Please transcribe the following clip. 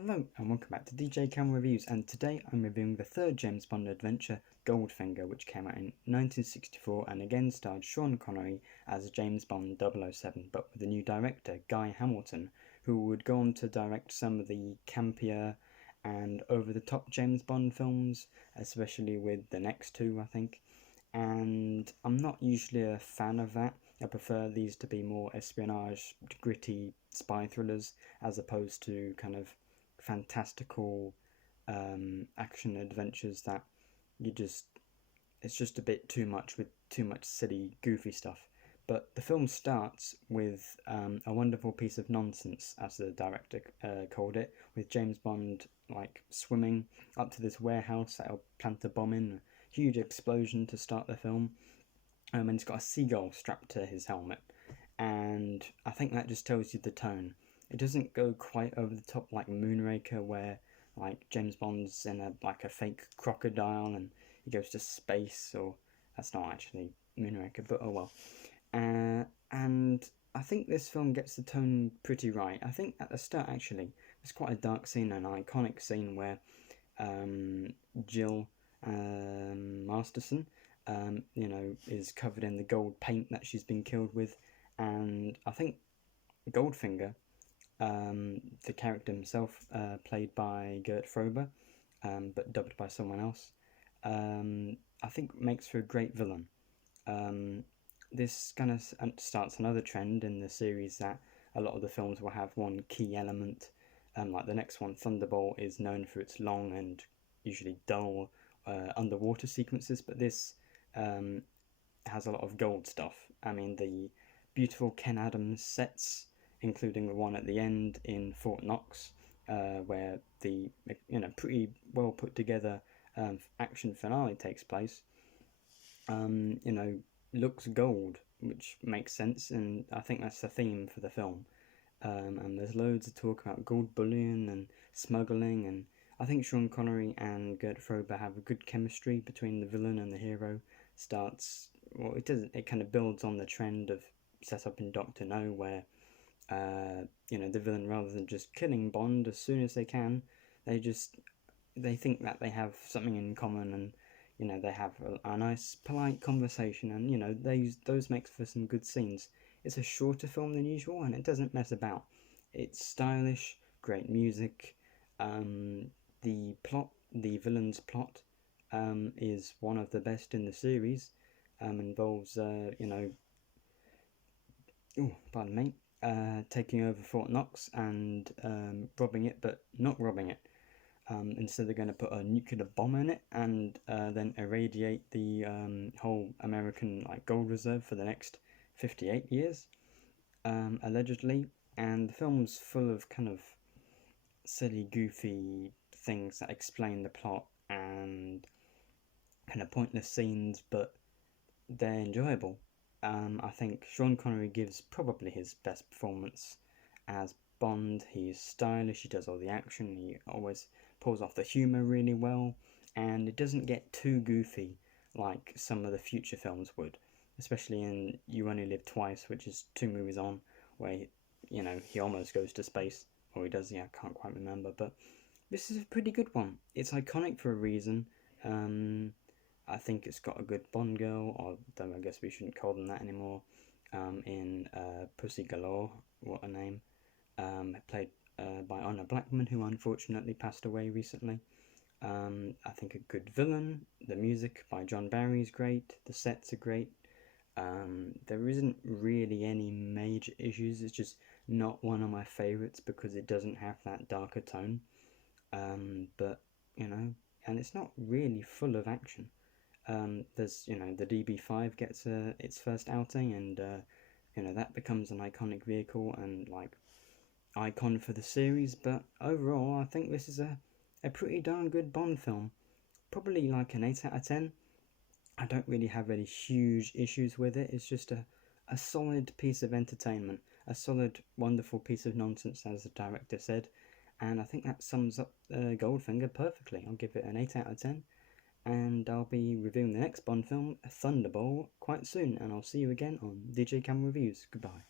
Hello and welcome back to DJCamel Reviews, and today I'm reviewing the third James Bond adventure, Goldfinger, which came out in 1964 and again starred Sean Connery as James Bond 007, but with a new director, Guy Hamilton, who would go on to direct some of the campier and over-the-top James Bond films, especially with the next two, I think. And I'm not usually a fan of that. I prefer these to be more espionage, gritty spy thrillers, as opposed to kind of fantastical action adventures that it's just a bit too much with too much silly, goofy stuff. But the film starts with a wonderful piece of nonsense, as the director called it, with James Bond like swimming up to this warehouse that he'll plant a bomb in. A huge explosion to start the film, and he's got a seagull strapped to his helmet, and I think that just tells you the tone. It doesn't go quite over the top like Moonraker, where like James Bond's in a fake crocodile and he goes to space, or that's not actually Moonraker, but oh well. And I think this film gets the tone pretty right. I think at the start, actually, there's quite a dark scene, an iconic scene where Jill Masterson, is covered in the gold paint that she's been killed with, and I think Goldfinger, the character himself, played by Gert Frober, but dubbed by someone else, I think makes for a great villain. This kind of starts another trend in the series that a lot of the films will have one key element. Like the next one, Thunderball, is known for its long and usually dull underwater sequences, but this has a lot of gold stuff. I mean, the beautiful Ken Adams sets, including the one at the end in Fort Knox, where the pretty well put together action finale takes place, looks gold, which makes sense, and I think that's the theme for the film. And there's loads of talk about gold bullion and smuggling, and I think Sean Connery and Gert Frober have a good chemistry between the villain and the hero. It kind of builds on the trend of set up in Doctor No, where the villain, rather than just killing Bond as soon as they can, they think that they have something in common, and they have a nice polite conversation, and those makes for some good scenes. It's a shorter film than usual, and it doesn't mess about. It's stylish, great music. The villain's plot is one of the best in the series. Involves taking over Fort Knox and robbing it, but not robbing it. Instead, they're going to put a nuclear bomb in it and then irradiate the whole American gold reserve for the next 58 years, allegedly. And the film's full of kind of silly, goofy things that explain the plot and kind of pointless scenes, but they're enjoyable. I think Sean Connery gives probably his best performance as Bond. He's stylish, he does all the action, he always pulls off the humour really well, and it doesn't get too goofy like some of the future films would, especially in You Only Live Twice, which is 2 movies on, where he almost goes to space, or he does, I can't quite remember, but this is a pretty good one. It's iconic for a reason. I think it's got a good Bond girl, although I guess we shouldn't call them that anymore, in Pussy Galore, what a name, played by Honor Blackman, who unfortunately passed away recently. I think a good villain. The music by John Barry is great. The sets are great. There isn't really any major issues. It's just not one of my favourites because it doesn't have that darker tone. But and it's not really full of action. There's the DB5 gets its first outing, and that becomes an iconic vehicle and icon for the series. But overall, I think this is a pretty darn good Bond film. Probably an 8 out of 10. I don't really have any huge issues with it. It's just a solid piece of entertainment, a solid, wonderful piece of nonsense, as the director said. And I think that sums up Goldfinger perfectly. I'll give it an 8 out of 10. And I'll be reviewing the next Bond film, Thunderball, quite soon. And I'll see you again on DJCamel Reviews. Goodbye.